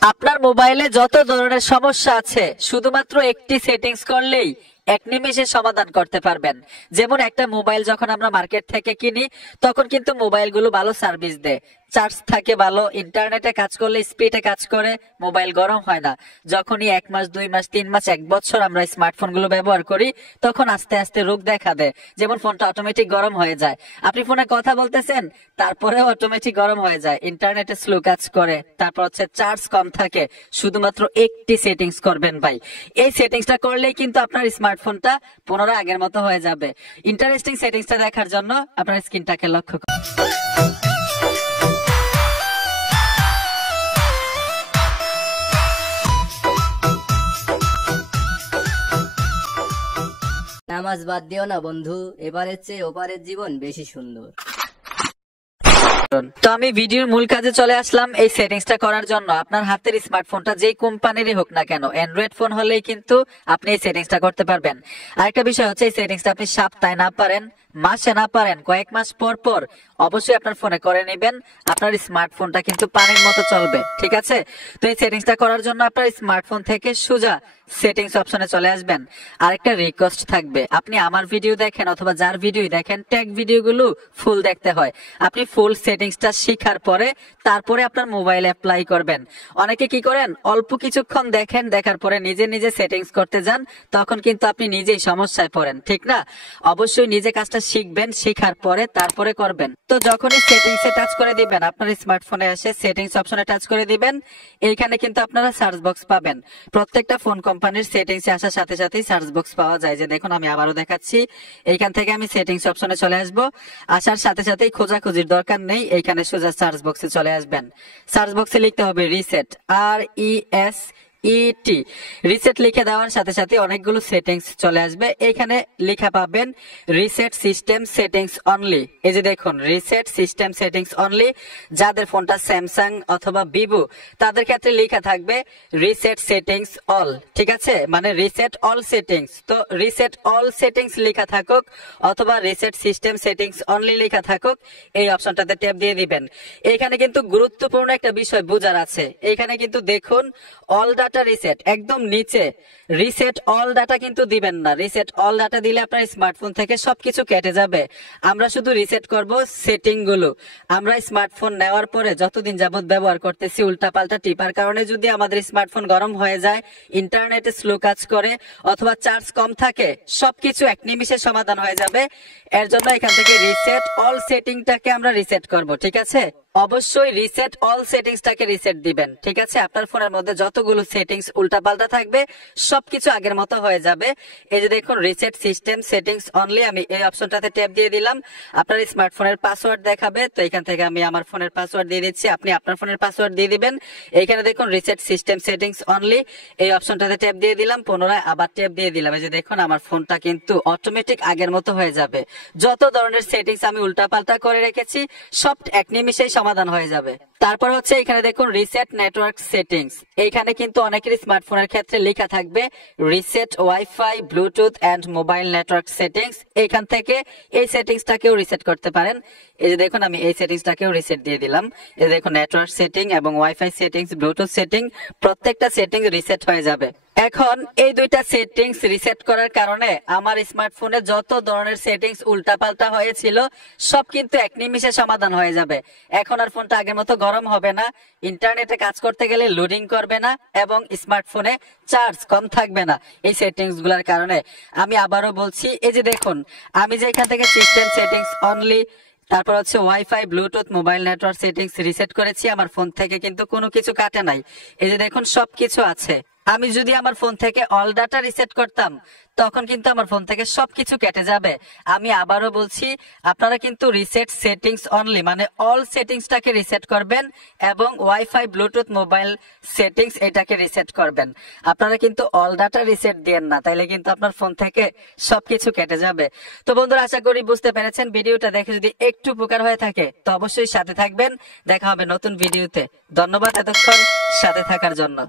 আপনার মোবাইলে যত ধরনের সমস্যা আছে শুধুমাত্র একটি সেটিংস করলেই এক নিমেষে সমাধান করতে পারবেন। যেমন একটা মোবাইল যখন আমরা মার্কেট থেকে কিনি তখন কিন্তু মোবাইলগুলো ভালো সার্ভিস দেয়, চার্জ থাকে ভালো, ইন্টারনেটে কাজ করলে স্পিডে কাজ করে, মোবাইল গরম হয় না। যখনই 1 মাস 2 মাস 3 মাস 1 বছর আমরা স্মার্টফোন গুলো ব্যবহার করি তখন আস্তে আস্তে রোগ দেখা দেয়, যেমন ফোনটা অটোমেটিক গরম হয়ে যায়। আপনি ফোনে কথা বলতেছেন তারপরেও অটোমেটিক গরম হয়ে যায়, ইন্টারনেটে স্লো কাজ করে, তারপর হচ্ছে চার্জ কম থাকে। শুধুমাত্র একটি সেটিংস করবেন ভাই, এই সেটিংসটা করলেই কিন্তু আপনার স্মার্টফোনটা পুনরায় আগের মতো হয়ে যাবে। ইন্টারেস্টিং সেটিংসটা দেখার জন্য আপনার স্ক্রিনটাকে লক্ষ্য করুন। নামাজ বাদ দিও না বন্ধু, এবারের চেয়ে ওপারের জীবন বেশি সুন্দর। তো আমি ভিডিওর মূল কাজে চলে আসলাম এই সেটিংসটা করার জন্য। আপনার হাতের স্মার্টফোনটা যেই কোম্পানিরই হোক না কেন, অ্যান্ড্রয়েড ফোন হলেই কিন্তু আপনি এই সেটিংসটা করতে পারবেন। আরেকটা বিষয় হচ্ছে এই সেটিংসটা আপনি সপ্তাহে না পারেন, মাসে না পারেন, কয়েক মাস পর পর অবশ্যই আপনার ফোনে করে নেবেন। আপনার স্মার্টফোনটা কিন্তু পানির মতো চলবে, ঠিক আছে? তো এই সেটিংসটা করার জন্য আপনার স্মার্টফোন থেকে সোজা সেটিংস অপশনে চলে আসবেন। আরেকটা রিকোয়েস্ট থাকবে, আপনি আমার ভিডিও দেখেন অথবা যার ভিডিও দেখেন, ট্যাগ ভিডিওগুলো ফুল দেখতে হয়। আপনি ফুল সেটিংসটা শেখার পরে তারপরে আপনার মোবাইলে অ্যাপ্লাই করবেন। অনেকে কি করেন, অল্প কিছুক্ষণ দেখেন, দেখার পরে নিজে নিজে সেটিংস করতে যান, তখন কিন্তু আপনি নিজেই সমস্যায় পড়েন, ঠিক না? অবশ্যই নিজে কাজটা শিখবেন, শেখার পরে তারপরে করবেন। তো যখনই সেটিংসে টাচ করে দিবেন, আপনার স্মার্টফোনে এসে সেটিংস অপশনে টাচ করে দিবেন, এইখানে কিন্তু আপনারা সার্চ বক্স পাবেন। প্রত্যেকটা ফোন কোম্পানির সেটিংসে আসার সাথে সাথেই সার্চ বক্স পাওয়া যায়। যে দেখুন আমি আবারও দেখাচ্ছি, এইখান থেকে আমি সেটিংস অপশনে চলে আসব। আসার সাথে সাথেই খোঁজাখুঁজির দরকার নেই, এইখানে সোজা সার্চ বক্সে চলে আসবেন। সার্চ বক্সে লিখতে হবে রিসেট, RESET। রিসেট লিখে দেওয়ার সাথে সাথে অনেকগুলো সেটিংস চলে আসবে। এখানে লেখা পাবেন রিসেট সিস্টেম সেটিংস অনলি। এই যে দেখুন রিসেট সিস্টেম সেটিংস অনলি। যাদের ফোনটা স্যামসাং অথবা ভিভো তাদের ক্ষেত্রে লেখা থাকবে রিসেট সেটিংস অল, ঠিক আছে? মানে রিসেট অল সেটিংস। তো রিসেট অল সেটিংস লেখা থাকুক অথবা রিসেট সিস্টেম সেটিংস অনলি লেখা থাকুক, এই অপশনটাতে ট্যাপ দিয়ে দিবেন। এখানে কিন্তু গুরুত্বপূর্ণ একটা বিষয় বোঝার আছে। এখানে কিন্তু দেখুন অল ডাটা রিসেট, একদম নিচে রিসেট অল ডাটা কিন্তু দিবেন না। রিসেট অল ডাটা দিলে আপনার স্মার্টফোন থেকে সবকিছু কেটে যাবে। আমরা শুধু রিসেট করব সেটিং গুলো। আমরা স্মার্টফোন নেওয়ার পরে যতদিন যাবত ব্যবহার করতেছি, উল্টাপাল্টা টিপার কারণে যদি আমাদের স্মার্টফোন গরম হয়ে যায়, ইন্টারনেটে স্লো কাজ করে অথবা চার্জ কম থাকে, সবকিছু এক নিমিষে সমাধান হয়ে যাবে। এর জন্য এখান থেকে রিসেট অল সেটিংটাকে আমরা রিসেট করব, ঠিক আছে? অবশ্যই রিসেট অল সেটিংসটাকে রিসেট দিবেন, ঠিক আছে? আপনার ফোনের মধ্যে যতগুলো সেটিংস উল্টাপাল্টা থাকবে সবকিছু আগের মতো হয়ে যাবে। এই যে দেখুন রিসেট সিস্টেম সেটিংস অনলি, আমি এই অপশনটাতে ট্যাপ দিয়ে দিলাম। আপনার স্মার্টফোনের পাসওয়ার্ড দেখাবে, তো এখান থেকে আমি আমার ফোনের পাসওয়ার্ড দিয়ে দিচ্ছি, আপনি আপনার ফোনের পাসওয়ার্ড দিয়ে দিবেন। এইখানে দেখুন রিসেট সিস্টেম সেটিংস অনলি, এই অপশনটাতে ট্যাপ দিয়ে দিলাম, পুনরায় আবার ট্যাপ দিয়ে দিলাম। এই যে দেখুন আমার ফোনটা কিন্তু অটোমেটিক আগের মতো হয়ে যাবে। যত ধরনের সেটিংস আমি উল্টাপাল্টা করে রেখেছি সব এক নিমিষেই সমাধান হয়ে যাবে। তারপর হচ্ছে এখানে দেখুন রিসেট নেটওয়ার্ক সেটিংস। এইখানে কিন্তু অনেকের স্মার্টফোনের ক্ষেত্রে লেখা থাকবে reset wifi bluetooth and mobile network settings. এইখান থেকে এই সেটিংসটাকেও রিসেট করতে পারেন। এই যে দেখুন আমি এই সেটিংসটাকেও রিসেট দিয়ে দিলাম। এই যে দেখুন নেটওয়ার্ক সেটিং এবং ওয়াইফাই সেটিংস, ব্লুটুথ সেটিং, প্রত্যেকটা সেটিংস রিসেট হয়ে যাবে। এখন এই দুইটা সেটিংস রিসেট করার কারণে আমার স্মার্টফোনে যত ধরনের সেটিংস উল্টাপাল্টা হয়েছিল সব কিন্তু এক নিমিষে সমাধান হয়ে যাবে। এখন আর ফোনটা আগের মতো গরম হবে না, ইন্টারনেটে কাজ করতে গেলে লোডিং করবে না এবং স্মার্টফোনে চার্জ কম থাকবে না এই সেটিংস গুলার কারণে। আমি আবারও বলছি, এই যে দেখুন আমি যে এখান থেকে সিস্টেম সেটিংস অনলি, তারপর হচ্ছে wifi Bluetooth mobile network settings reset করেছি, আমার ফোন থেকে কিন্তু কোনো কিছু কাটে নাই। এই যে দেখুন সবকিছু আছে। আমি যদি আমার ফোন থেকে অল ডাটা রিসেট করতাম তখন কিন্তু আমার ফোন থেকে সবকিছু কেটে যাবে। আমি আবারও বলছি, আপনারা কিন্তু রিসেট সেটিংস অনলি মানে অল সেটিংসটাকে রিসেট করবেন এবং ওয়াইফাই ব্লুটুথ মোবাইল সেটিংস এটাকে রিসেট করবেন। আপনারা কিন্তু অল ডাটা রিসেট দেন না, তাইলে কিন্তু আপনার ফোন থেকে সবকিছু কেটে যাবে। তো বন্ধুরা আশা করি বুঝতে পেরেছেন। ভিডিওটা দেখে যদি একটু উপকার হয়ে থাকে তো অবশ্যই সাথে থাকবেন। দেখা হবে নতুন ভিডিওতে। ধন্যবাদ এতক্ষণ সাথে থাকার জন্য।